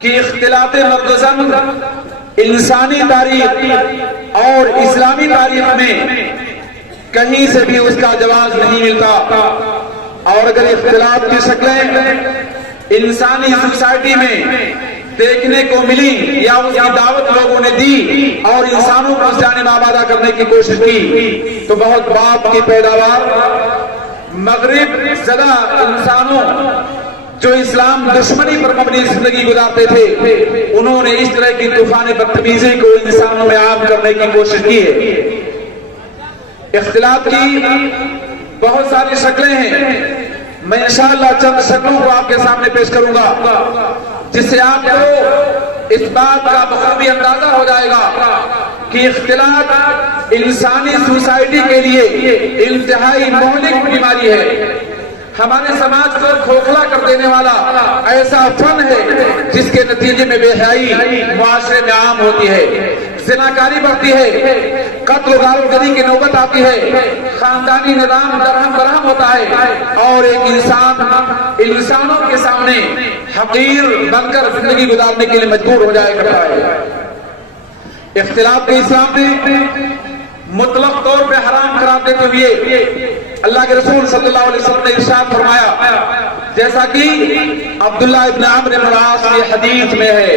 کہ اختلاط مرد و زن انسانی تاریخ اور اسلامی تاریخ میں کہیں سے بھی اس کا جواز نہیں ملتا، اور اگر اختلاط کی شکلیں انسانی سوسائٹی میں دیکھنے کو ملی یا اس کی دعوت لوگوں نے دی اور انسانوں کو اس جانب آبادہ کرنے کی کوشش کی تو بہت باپ کی پیداوار مغرب زدہ انسانوں جو اسلام دشمنی پر مبنی زندگی گزارتے تھے انہوں نے اس طرح کی طوفان بدتمیزی کو انسانوں میں عام کرنے کی کوشش کی ہے۔ اختلاط کی بہت ساری شکلیں ہیں، میں انشاءاللہ چند شکلوں کو آپ کے سامنے پیش کروں گا جس سے آپ کو اس بات کا بخوبی اندازہ ہو جائے گا کہ اختلاط انسانی سوسائٹی کے لیے انتہائی مہلک بیماری ہے، ہمارے سماج کو کھوکھلا کر دینے والا ایسا فن ہے جس کے نتیجے میں بے حیائی معاشرے میں عام ہوتی ہے، زناکاری بڑھتی ہے، قتل و غارت کی نوبت آتی ہے، خاندانی نظام درہم برہم ہوتا ہے اور ایک انسان انسانوں کے سامنے حقیر بن کر زندگی گزارنے کے لیے مجبور ہو جائے کرتا ہے۔ اختلاط کو اسلام نے مطلق طور پہ حرام قرار دیتے ہوئے اللہ کے رسول صلی اللہ علیہ وسلم نے ارشاد فرمایا، جیسا کہ عبداللہ ابن عمرو بن العاص کی حدیث میں ہے،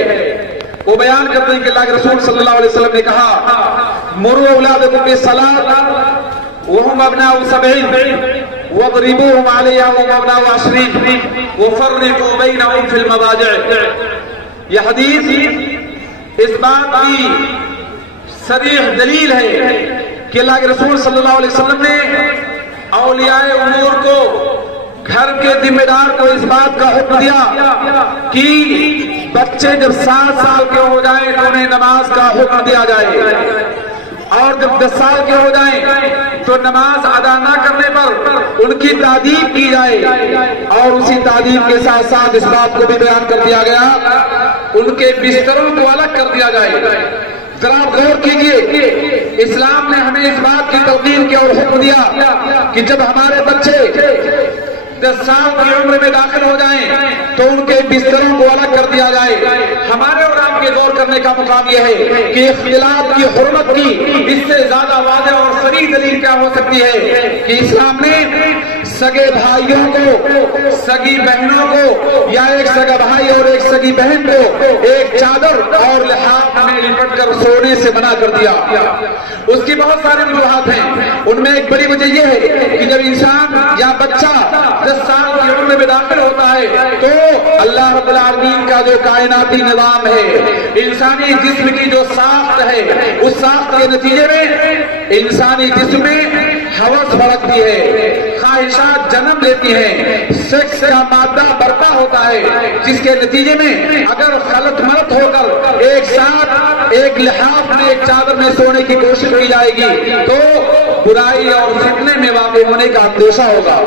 وہ بیان کرتے ہیں کہ اللہ کے رسول صلی اللہ علیہ وسلم نے کہا، مروا اولادکم بالصلاۃ وهم ابناء 7 واضربوهم علیہا وهم ابناء 20 وفرقوا بینہم فی المضاجع۔ یہ حدیث اس بات کی صریح دلیل ہے کہ اللہ کے رسول صلی اللہ علیہ وسلم نے اولیاء امور کو گھر کے ذمہ دار کو اس بات کا حکم دیا کہ بچے جب 7 سال کے ہو جائیں تو انہیں نماز کا حکم دیا جائے، اور جب 10 سال کے ہو جائیں تو نماز ادا نہ کرنے پر ان کی تعدیب کی جائے، اور اسی تعدیب کے ساتھ ساتھ اس بات کو بھی بیان کر دیا گیا ان کے بستروں کو الگ کر دیا جائے۔ ذرا غور کیجئے، اسلام نے ہمیں اس بات کی تلقین کی اور حکم دیا کہ جب ہمارے بچے 10 سال کی عمر میں داخل ہو جائیں تو ان کے بستروں کو الگ کر دیا جائے۔ ہمارے اور آپ کے غور کرنے کا مقام یہ ہے کہ اختلاط کی حرمت کی اس سے زیادہ واضح اور صریح دلیل کیا ہو سکتی ہے کہ اسلام نے سگے بھائیوں کو، سگی بہنوں کو، یا ایک سگا بھائی اور ایک سگی بہن کو ایک چادر اور لحاف میں لپٹ کر سونے سے منع کر دیا۔ اس کی بہت ساری وجوہات ہیں، ان میں ایک بڑی وجہ یہ ہے کہ جب انسان یا بچہ 10 سال کی عمر میں داخل ہوتا ہے تو اللہ رب العالمین کا جو کائناتی نظام ہے، انسانی جسم کی جو ساخت ہے، اس ساخت کے نتیجے میں انسانی جسم میں ہوس بڑھتی ہے، خواہشات جنم لیتی ہیں، سیکس کا مادہ برپا ہوتا ہے، جس کے نتیجے میں اگر خلط ملط ہو کر ایک ساتھ ایک لحاف میں ایک چادر میں سونے کی کوشش کی جائے گی تو برائی اور فتنے میں واقع ہونے کا اندیشہ ہوگا۔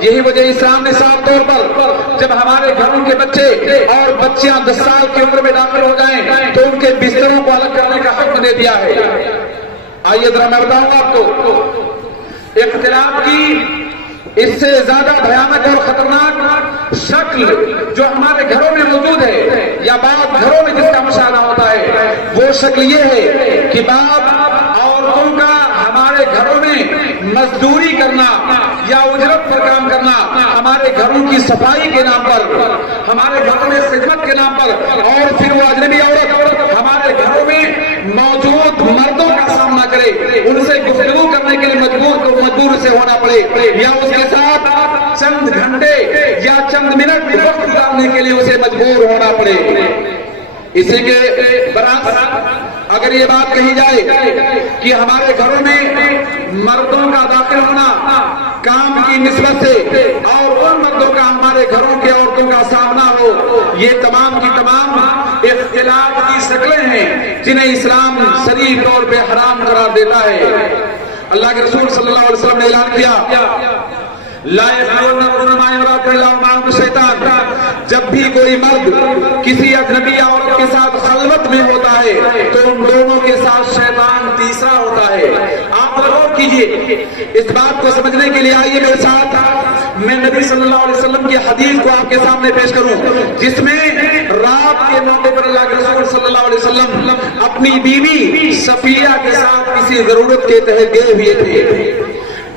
یہی وجہ اسلام نے صاف طور پر جب ہمارے گھروں کے بچے اور بچیاں 10 سال کی عمر میں داخل ہو جائیں تو ان کے بستروں کو الگ کرنے کا حکم دے دیا ہے۔ آئیے ذرا میں بتاؤں گا آپ کو اختلاط کی اس سے زیادہ بھیانک اور خطرناک شکل جو ہمارے گھروں میں موجود ہے یا بعض گھروں میں جس کا مشاہدہ ہوتا ہے وہ شکل یہ ہے کہ بعض عورتوں کا ہمارے گھروں میں مزدوری کرنا یا اجرت پر کام کرنا، ہمارے گھروں کی صفائی کے نام پر، ہمارے گھروں میں خدمت کے نام پر، اور پھر وہ اجنبی عورت ہمارے گھروں میں موجود مردوں کا سامنا کرے، ان سے گفتگو کرنے کے لیے مجبور سے ہونا پڑے، یا اس کے ساتھ چند گھنٹے یا چند منٹ وقت گزارنے کے لیے اسے مجبور ہونا پڑے۔ اسی کے برعکس اگر یہ بات کہی جائے کہ ہمارے گھروں میں مردوں کا داخل ہونا کام کی نسبت سے اور ان مردوں کا ہمارے گھروں کے عورتوں کا سامنا ہو، یہ تمام کی تمام اختلاط کی شکلیں ہیں جنہیں اسلام صریح طور پہ حرام قرار دیتا ہے۔ اللہ کے رسول صلی اللہ علیہ وسلم نے اعلان کیا، لا يخلون رجل مع امرأة إلا ومعهم شیطان، جب بھی کوئی مرد کسی اجنبی عورت کے ساتھ خلوت میں ہوتا ہے تو ان دونوں کے ساتھ شیطان تیسرا ہوتا ہے۔ آپ غور کیجئے اس بات کو سمجھنے کے لیے، آئیے میرے ساتھ میں نبی صلی اللہ علیہ وسلم کی حدیث کو آپ کے سامنے پیش کروں جس میں رات کے موقع پر اللہ کے رسول صلی اللہ علیہ وسلم اپنی بیوی صفیہ کے ساتھ کسی ضرورت کے تحت گئے ہوئے تھے.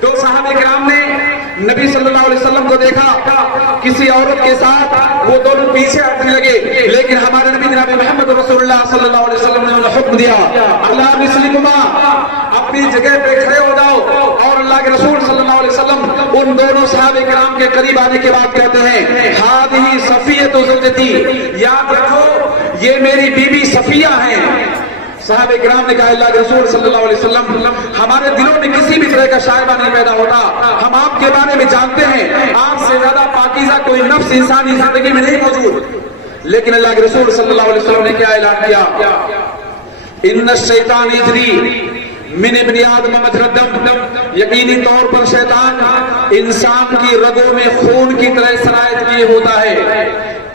تو صحابہ کرام نے نبی صلی اللہ علیہ وسلم کو دیکھا کسی عورت کے ساتھ, وہ دونوں پیچھے ہٹنے لگے, لیکن ہمارے نبی جناب محمد رسول اللہ صلی اللہ علیہ وسلم نے انہیں حکم دیا, اللہ مسلمہ اپنی جگہ پہ کھڑے ہو جاؤ. اور اللہ کے رسول صلی اللہ علیہ وسلم ان دونوں صحابہ کرام کے قریب آنے کے بعد کہتے ہیں ہذہ صفیہ زوجتی, یاد رکھو یہ میری بیوی صفیہ ہیں. صحابہ کرام نے کہا اللہ کے رسول صلی اللہ علیہ وسلم ہمارے دلوں میں کسی بھی طرح کا شائبہ نہیں پیدا ہوتا, ہم آپ کے بارے میں جانتے ہیں آپ سے زیادہ پاکیزہ کوئی نفس انسانی زندگی میں نہیں موجود. لیکن اللہ کے رسول صلی اللہ علیہ وسلم نے کیا اعلان کیا, ان الشیطان یجری من ابن آدم مجرى الدم, یقینی طور پر شیطان انسان کی رگوں میں خون کی طرح سرایت کیے ہوتا ہے.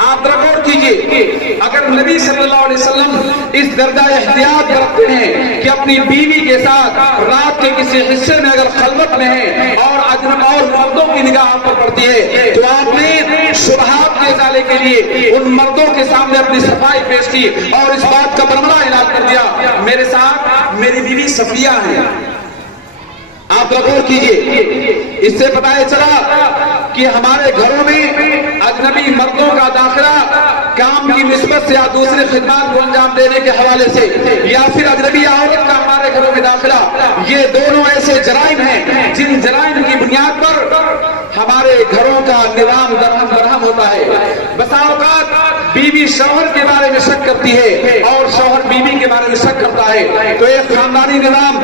آپ غور کیجئے اگر نبی صلی اللہ علیہ وسلم اس درجہ احتیاط برتتے ہیں کہ اپنی بیوی کے ساتھ رات کے کسی حصے میں اگر خلوت میں ہیں اور اجنبی اور مردوں کی نگاہ آپ پر پڑتی ہے, تو آپ نے شبہات کے ازالے کے لیے ان مردوں کے سامنے اپنی صفائی پیش کی اور اس بات کا برملا اعلان کر دیا میرے ساتھ میری بیوی صفیہ ہے. آپ غور کیجئے, اس سے پتہ چلا کہ ہمارے گھروں میں اجنبی مردوں کا داخلہ کام کی نسبت سے یا دوسرے خدمات کو انجام دینے کے حوالے سے, یا پھر اجنبی عورت کا ہمارے گھروں میں داخلہ, یہ دونوں ایسے جرائم ہیں جن جرائم کی بنیاد پر ہمارے گھروں کا نظام درہم برہم ہوتا ہے. بسا اوقات بیوی شوہر کے بارے میں شک کرتی ہے اور شوہر بیوی کے بارے میں شک کرتا ہے, تو ایک خاندانی نظام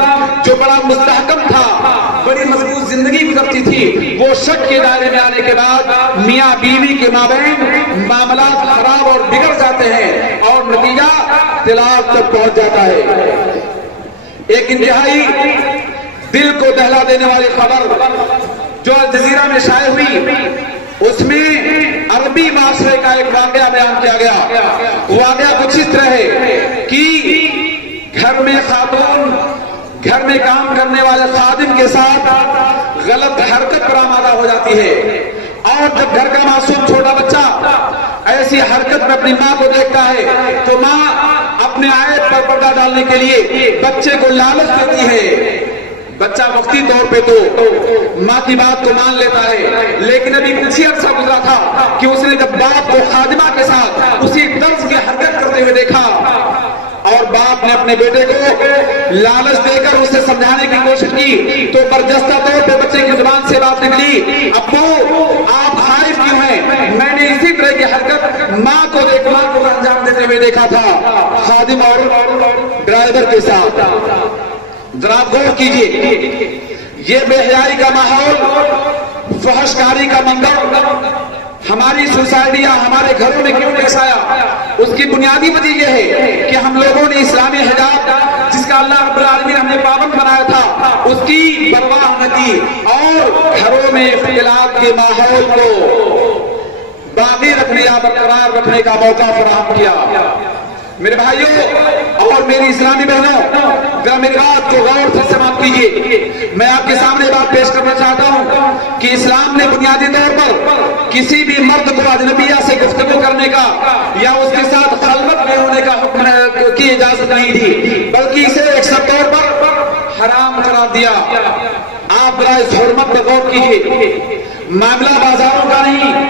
جو بڑا مستحکم تھا, بڑی مضبوط زندگی گزرتی تھی, وہ شک کے دائرے میں آنے کے بعد میاں بیوی کے مابین معاملات خراب اور بگڑ جاتے ہیں اور نتیجہ طلاق تک پہنچ جاتا ہے. ایک انتہائی دل کو دہلا دینے والی خبر جو الجزیرہ میں شائع ہوئی, اس میں عربی معاشرے کا ایک واقعہ بیان کیا گیا. واقعہ کچھ اس طرح ہے کہ گھر میں خاتون گھر میں کام کرنے والے خادم کے ساتھ غلط حرکت پر آمادہ ہو جاتی ہے, اور جب گھر کا معصوم چھوٹا بچہ ایسی حرکت میں اپنی ماں کو دیکھتا ہے تو ماں اپنے عیب پر پردہ ڈالنے کے لیے بچے کو لالچ دیتی ہے. بچہ وقتی طور پہ تو ماں کی بات کو مان لیتا ہے, لیکن ابھی کچھ ہی عرصہ گزرا تھا کہ اس نے جب باپ کو خادمہ کے ساتھ اسی طرز کی حرکت کرتے ہوئے دیکھا, اور باپ نے اپنے بیٹے کو لالچ دے کر اسے سمجھانے کی کوشش کی, تو برجستہ طور پہ بچے کی زبان سے بات نکلی, ابو آپ خائف کیوں ہیں, میں نے اسی طرح کی حرکت ماں کو انجام دیتے ہوئے دیکھا تھا خادم اور ڈرائیور کے ساتھ. ذرا غور کیجئے, یہ بے حیائی کا ماحول, فحش کاری کا منظر ہماری سوسائٹیاں ہمارے گھروں میں کیوں پیش آیا, اس کی بنیادی وجہ یہ ہے کہ ہم لوگوں نے اسلامی حجاب جس کا اللہ رب العالمین ہم نے پابند بنایا تھا اس کی پرواہ نہ کی, اور گھروں میں اختلاف کے ماحول کو باقی رکھنے یا برقرار رکھنے کا موقع فراہم کیا. میرے بھائیوں اور میری اسلامی بہنوں, ذرا میری بات کو غور سے سماعت کیجیے. میں آپ کے سامنے بات پیش کرنا چاہتا ہوں کہ اسلام نے بنیادی طور پر کسی بھی مرد کو اجنبیہ سے گفتگو کرنے کا یا اس کے ساتھ خلوت میں ہونے کا حکم کی اجازت نہیں دی, بلکہ اسے یکسر طور پر حرام قرار دیا. آپ ذرا اس حرمت پر غور کیجیے. معاملہ بازاروں کا نہیں,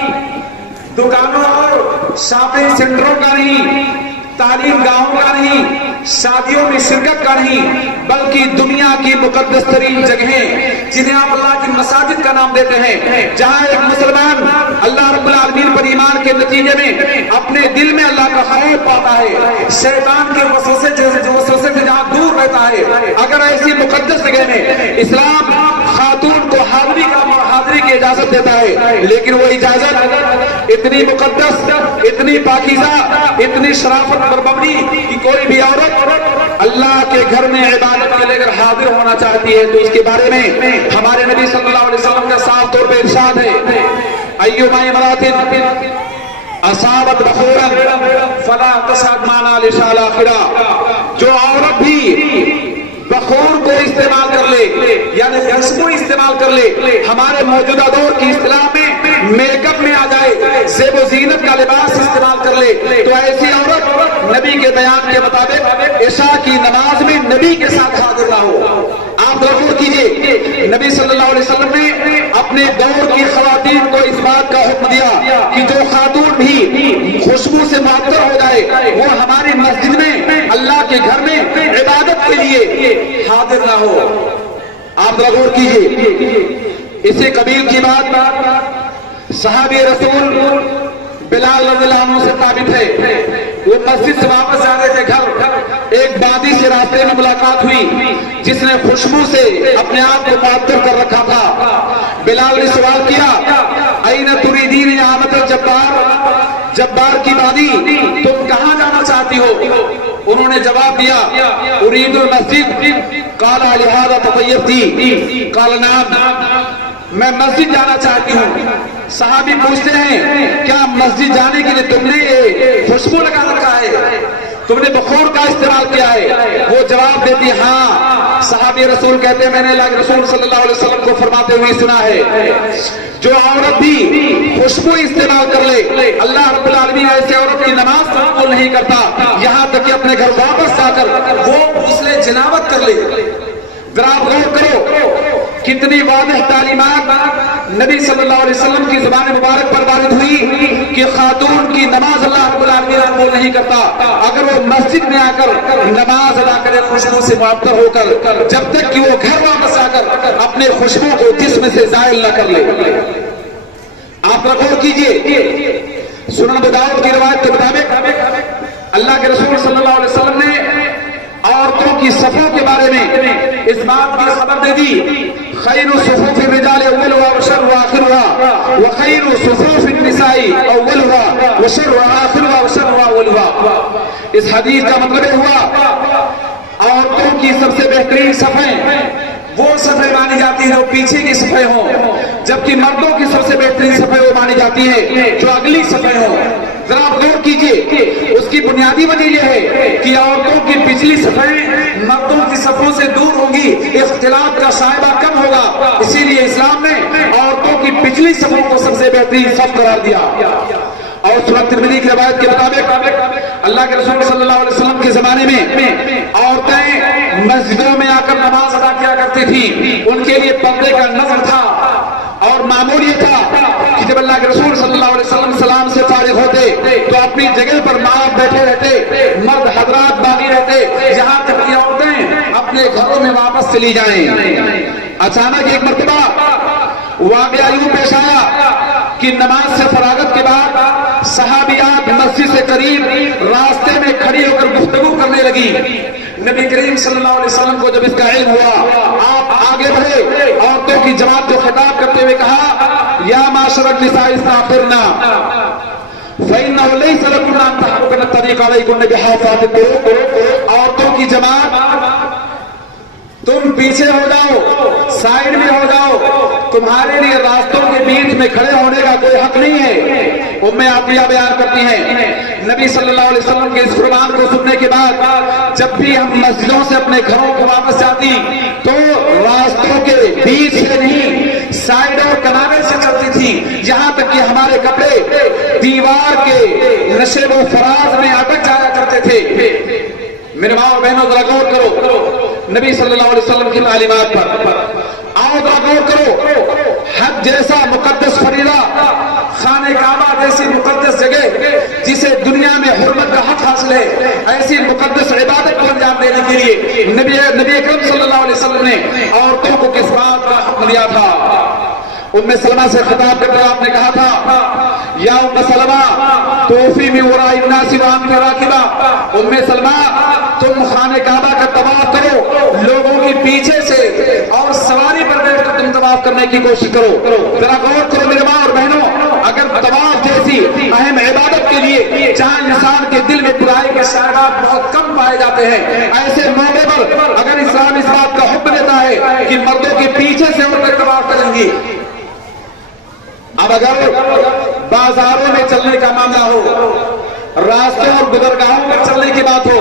دکانوں اور شاپنگ سینٹروں کا نہیں, تعلیم گاہوں کا نہیں, شادیوں میں شرکت کا نہیں, بلکہ دنیا کی مقدس ترین جگہیں جنہیں آپ اللہ کی مساجد کا نام دیتے ہیں, جہاں ایک مسلمان اللہ رب العالمین پر ایمان کے نتیجے میں اپنے دل میں اللہ کا خوف پاتا ہے, شیطان کے وسوسے سے جہاں دور رہتا ہے. اگر ایسی مقدس جگہ میں اسلام خاتون کو حاضری کی اجازت دیتا ہے, لیکن وہ اجازت اتنی مقدس, اتنی پاکیزہ, اتنی شرافت پر مبنی کہ کوئی بھی عورت اللہ کے گھر میں عبادت کے لے کر حاضر ہونا چاہتی ہے تو اس کے بارے میں ہمارے نبی صلی اللہ علیہ وسلم کا صاف طور پہ ارشاد ہے, ایما امرأۃ اصابت بخورا فلا تشهد معنا العشاء الاخرہ, جو عورت بھی بخور کو استعمال کر لے یعنی خوشبو استعمال کر لے. ہمارے موجودہ دور کی اصطلاح میں میک اپ میں آ جائے, زیب و زینت کا لباس استعمال کر لے, تو ایسی عورت نبی کے بیان کے مطابق عشاء کی نماز میں نبی کے ساتھ حاضر نہ ہو. آپ غور کیجئے, نبی صلی اللہ علیہ وسلم نے اپنے دور کی خواتین کو اس بات کا حکم دیا کہ جو خاتون بھی خوشبو سے معطر ہو جائے وہ ہماری مسجد میں اللہ کے گھر میں عبادت کے لیے حاضر نہ ہو. آپ غور کیجئے, اسی قبیل کی بات صحابی رسول بلال رضی اللہ عنہ سے ثابت ہے. وہ مسجد سے واپس جا رہے تھے گھر, ایک بادی سے راستے میں ملاقات ہوئی جس نے خوشبو سے اپنے آپ کو معطر کر رکھا تھا. بلال نے سوال کیا, این تریدین یا امت الجبار, جبار کی بادی تم کہاں جانا چاہتی ہو؟ انہوں نے جواب دیا, ارید المسجد. قال لہذا تطیبتی؟ قال نعم, میں مسجد جانا چاہتی ہوں. صحابی پوچھتے ہیں کیا مسجد جانے کے لیے تم نے یہ خوشبو لگا رکھا ہے, تم نے بخور کا استعمال کیا ہے؟ وہ جواب دیتی ہاں. صحابی رسول کہتے ہیں میں نے اللہ کے رسول صلی اللہ علیہ وسلم کو فرماتے ہوئے سنا ہے جو عورت بھی خوشبو استعمال کر لے اللہ رب العالمین ایسے عورت کی نماز قبول نہیں کرتا یہاں تک کہ اپنے گھر واپس آ کر وہ غسل جنابت کر لے. ذرا غور کرو کتنی واضح تعلیمات نبی صلی اللہ علیہ وسلم کی زبان مبارک پر وارد ہوئی کہ خاتون کی نماز اللہ رب العالمین قبول نہیں کرتا اگر وہ مسجد میں آ کر نماز ادا کرے خوشبو سے معطر ہو کر, جب تک کہ وہ گھر واپس آ کر اپنے خوشبو کو جسم سے زائل نہ کر لے. آپ غور کیجئے, سنن ابو داؤد کی روایت کے مطابق اللہ کے رسول صلی اللہ علیہ وسلم نے عورتوں کی صفوں کے بارے میں اس بات کی خبر دے دی, خیر صفوف الرجال اولها وشرها آخرها وخیر صفوف النساء اولها وشرها آخرها وشرها اولها. اس حدیث کا مطلب ہوا عورتوں کی سب سے بہترین صفیں وہ صفیں مانی جاتی ہیں جو پیچھے کی صفیں ہوں, جبکہ مردوں کی سب سے بہترین صفیں وہ مانی جاتی ہیں جو اگلی صفیں ہوں. ذرا غور کیجئے, اس کی بنیادی وجہ یہ ہے کہ عورتوں کی پچھلی صفیں مردوں کی صفوں سے دور ہوں گی, اختلاط کا شائبہ کم ہوگا, اسی لیے اسلام نے عورتوں کی پچھلی صفوں کو سب سے بہترین صف قرار دیا. اور سنن ترمذی کی روایت کے مطابق اللہ کے رسول صلی اللہ علیہ وسلم کے زمانے میں عورتیں مسجدوں میں آ کر نماز ادا کیا کرتی تھیں, ان کے لیے پردے کا نظر تھا اور معمول یہ تھا کہ جب اللہ کے رسول صلی اللہ علیہ وسلم سلام سے فارغ ہوتے تو اپنی جگہ پر ماں بیٹھے رہتے, مرد حضرات باقی رہتے, جہاں تک کہ عورتیں اپنے گھروں میں واپس چلی جائیں. اچانک ایک مرتبہ واقعہ یوں پیش آیا کہ نماز سے فراغت کے بعد صحابیات مسجد سے قریب راستے میں کھڑی ہو کر گفتگو کرنے لگی. نبی کریم صلی اللہ علیہ وسلم کو جب اس کا علم ہوا آپ آگے بڑھے, عورتوں کی جماعت کو خطاب کرتے ہوئے کہا یا معاشر النساء استغفرنا فإنه ليس لكم أن تحركن الطريق عليكن بحافات الطرق. عورتوں کی جماعت تم پیچھے ہو جاؤ, سائیڈ میں ہو جاؤ, تمہارے لیے راستوں کے بیچ میں کھڑے ہونے کا کوئی حق نہیں ہے. ام عطیہ بیان کرتی ہیں نبی صلی اللہ علیہ وسلم کے اس فرمان کو سننے کے بعد جب بھی ہم مسجدوں سے اپنے گھروں کو واپس جاتی تو راستوں کے بیچ سے نہیں سائیڈ اور کنارے سے چلتی تھی, یہاں تک کہ ہمارے کپڑے دیوار کے نشیب و فراز میں اٹک جایا کرتے تھے. میرے ماں اور بہنوں ذرا غور کرو نبی صلی اللہ علیہ وسلم کی تعلیمات پر. آؤ ذرا غور کرو, حج جیسا مقدس فریضہ, خانہ کعبہ جیسی مقدس جگہ جسے دنیا میں حرمت کا حق حاصل ہے, ایسی مقدس عبادت کو انجام دینے کے لیے نبی اکرم صلی اللہ علیہ وسلم نے عورتوں کو کس بات کا حکم دیا تھا. ام سلمہ سے خطاب کر کے آپ نے کہا تھا یا ام سلمہ توفی من وراء الناس وانت راکبہ, ام سلمہ تم خانہ کعبہ کا طواف کرو لوگوں کے پیچھے سے اور سواری پر بیٹھ کر تم طواف کرنے کی کوشش کرو. ذرا غور کرو میرے ماں اور بہنوں, اگر طواف جیسی اہم عبادت کے لیے جہاں انسان کے دل میں برائی کے شائبات بہت کم پائے جاتے ہیں, ایسے موقع پر اگر اسلام اس بات کا حکم دیتا ہے کہ مردوں کے پیچھے سے عورتیں طواف کریں گی, اب اگر بازاروں میں چلنے کا معاملہ ہو, راستوں اور گزرگاہوں پر چلنے کی بات ہو,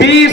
20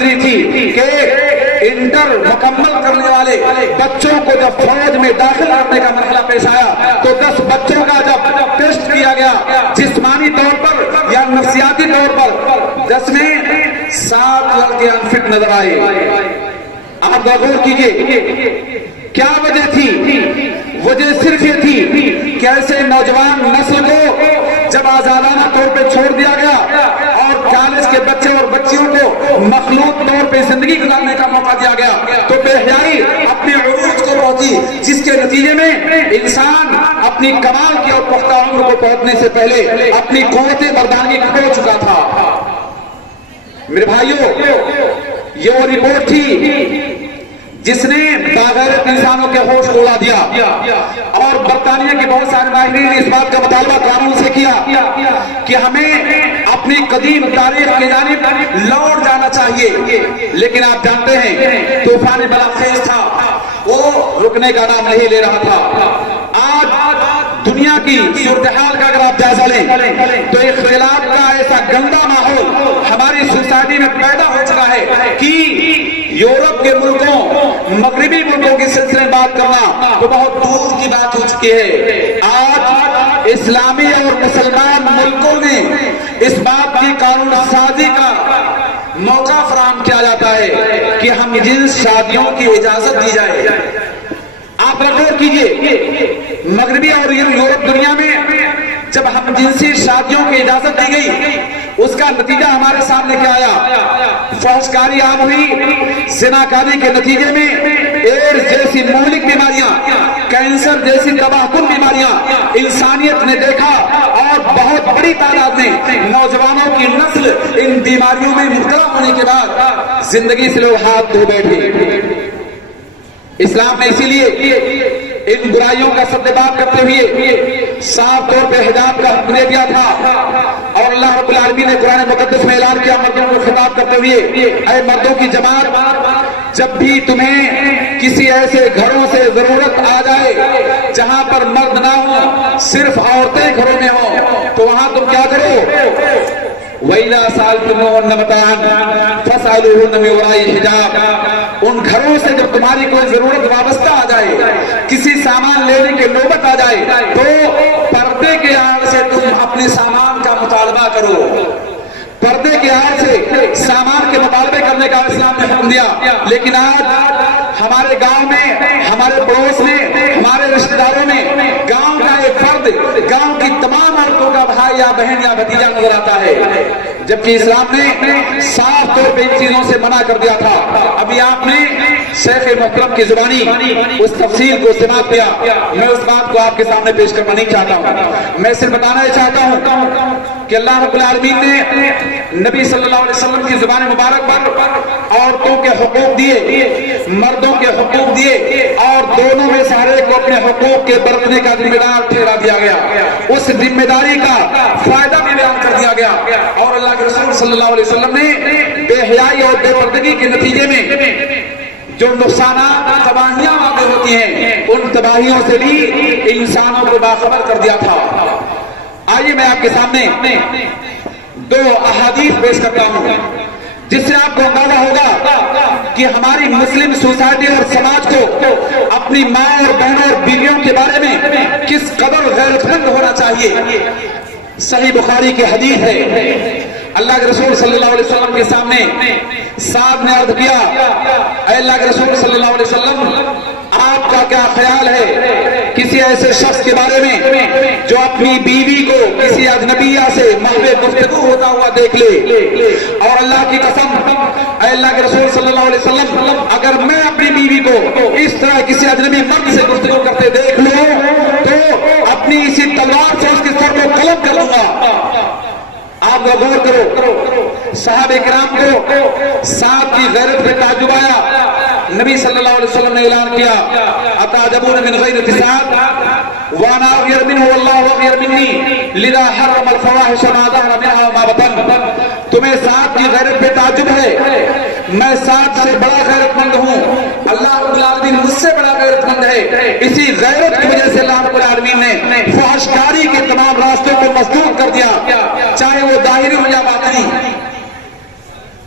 گزری تھی کہ انٹر مکمل کرنے والے بچوں کو جب فوج میں داخل کرنے کا مرحلہ پیش آیا تو 10 بچوں کا جب ٹیسٹ کیا گیا جسمانی طور پر یا نفسیاتی طور پر 10 میں 7 لڑکے انفٹ نظر آئے. آپ غور کیجئے کیا وجہ تھی؟ وجہ صرف یہ تھی کہ ایسے نوجوان نسل کو جب آزادانہ طور پہ چھوڑ دیا گیا اور کالج کے بچے اور بچیوں کو مخلوط طور پہ زندگی گزارنے کا موقع دیا گیا تو بے حیائی اپنے عروج کو پہنچی، جس کے نتیجے میں انسان اپنی کمال کی اور پختہ عمر کو پہنچنے سے پہلے اپنی قوت مردانگی کھو چکا تھا. میرے بھائیوں، یہ وہ رپورٹ تھی جس نے باغیرت انسانوں کے ہوش کو اڑا دیا اور برطانیہ کے بہت سارے ماہرین نے اس بات کا مطالبہ قانون سے کیا کہ ہمیں اپنی قدیم تاریخ کی جانب لوٹ جانا چاہیے. لیکن آپ جانتے ہیں طوفان بلاخیز تھا، وہ رکنے کا نام نہیں لے رہا تھا. آج دنیا کی صورتحال کا اگر آپ جائزہ لیں تو اختلاف کا ایسا گندا ماحول ہماری سوسائٹی میں پیدا ہو چکا ہے کہ یورپ کے ملکوں، مغربی ملکوں کے سلسلے میں بات کرنا تو بہت دور کی بات ہو چکی ہے. آج اسلامی اور مسلمان ملکوں نے اس بات کی قانون سازی کا موقع فراہم کیا جاتا ہے کہ ہم جنس شادیوں کی اجازت دی جائے. آپ غور کیجئے مغربی اور یورپ دنیا میں جب ہم جنسی شادیوں کی اجازت دی گئی اس کا نتیجہ ہمارے سامنے کیا آیا؟ فحشکاری عام ہوئی، زناکاری کے نتیجے میں ایڈز جیسی مہلک بیماریاں، کینسر جیسی تباہ کن بیماریاں انسانیت نے دیکھا اور بہت بڑی تعداد میں نوجوانوں کی نسل ان بیماریوں میں مبتلا ہونے کے بعد زندگی سے لوگ ہاتھ دھو بیٹھے. اسلام نے اسی لیے ان برائیوں کا سدباب کرتے ہوئے صاف طور پہ حجاب کا حکم دے دیا تھا اور اللہ رب العالمین نے قرآن مقدس میں اعلان کیا مردوں کو خطاب کرتے ہوئے، اے مردوں کی جماعت، جب بھی تمہیں کسی ایسے گھروں سے ضرورت آ جائے جہاں پر مرد نہ ہو، صرف عورتیں گھروں میں ہوں، تو وہاں تم کیا کرو؟ وَإِذَا سَأَلْتُمُوهُنَّ مَتَاعًا فَاسْأَلُوهُنَّ مِنْ وَرَاءِ حِجَابٍ. ان گھروں سے جب تمہاری کوئی ضرورت وابستہ آ جائے، کسی سامان لینے کی نوبت آ جائے تو پردے کے آڑ سے تم اپنے سامان کا مطالبہ کرو. پردے کے آڑ سے سامان کے مطالبے کرنے کا اسلام نے حکم دیا. لیکن آج ہمارے گاؤں میں، ہمارے پڑوس میں، ہمارے رشتہ داروں میں گاؤں کا ایک فرد گاؤں کی تمام عورتوں کا بھائی یا بہن یا بھتیجا نظر آتا ہے، جبکہ اسلام نے صاف طور پہ ان چیزوں سے منع کر دیا تھا. ابھی آپ نے شیخ محترم کی زبانی اس تفصیل کو سماعت کیا، میں اس بات کو آپ کے سامنے پیش کرنا نہیں چاہتا ہوں. میں صرف بتانا یہ چاہتا ہوں کہ اللہ رب العالمین نے نبی صلی اللہ علیہ وسلم کی زبان مبارک پر عورتوں کے حقوق دیے، مردوں کے حقوق دیے اور دونوں میں سے ہر ایک کو اپنے حقوق کے برتنے کا ذمہ دار ٹھہرا دیا گیا. اس ذمہ داری کا فائدہ بھی بیان کر دیا گیا اور اللہ کے رسول صلی اللہ علیہ وسلم نے بے حیائی اور بے پردگی کے نتیجے میں جو نقصانات، تباہیاں واقع ہوتی ہیں، ان تباہیوں سے بھی انسانوں کو باخبر کر دیا تھا. آئیے میں آپ کے سامنے 2 احادیث پیش کرتا ہوں جس سے آپ کو اندازہ ہوگا کہ ہماری مسلم سوسائٹی اور سماج کو اپنی ماں اور بہنوں اور بیویوں کے بارے میں کس قدر غیرت مند ہونا چاہیے. صحیح بخاری کی حدیث ہے، اللہ کے رسول صلی اللہ علیہ وسلم کے سامنے سعد نے عرض کیا، اے اللہ کے رسول صلی اللہ علیہ وسلم، آپ کا کیا خیال ہے کسی ایسے شخص کے بارے میں جو اپنی بیوی کو کسی اجنبیہ سے محو گفتگو ہوتا ہوا دیکھ لے؟ اور اللہ کی قسم، اے اللہ کے رسول صلی اللہ علیہ وسلم، اگر میں اپنی بیوی کو اس طرح کسی اجنبی مرد سے گفتگو کرتے دیکھ لوں تو اپنی اسی تلوار سے اس کے سر کو قلم کر دوں گا. آپ غور کرو، صحابہ کرام کو سعد کی غیرت پہ تعجب آیا. نبی صلی اللہ علیہ وسلم نے اعلان کیا، اتعجبون من غیرت سعد وانا اغیر منہ واللہ اغیر منی لذا حرم الفواحش ما ظہر منها وما بطن. تمہیں سعد کی غیرت پہ تعجب ہے؟ میں سعد سے بڑا غیرت مند ہوں، اللہ رب العالمین مجھ سے بڑا غیرت مند ہے. اسی غیرت کی وجہ سے اللہ رب العالمین نے فحشکاری کے تمام راستوں کو مسدود کر دیا، چاہے وہ ظاہری ہو یا باطنی.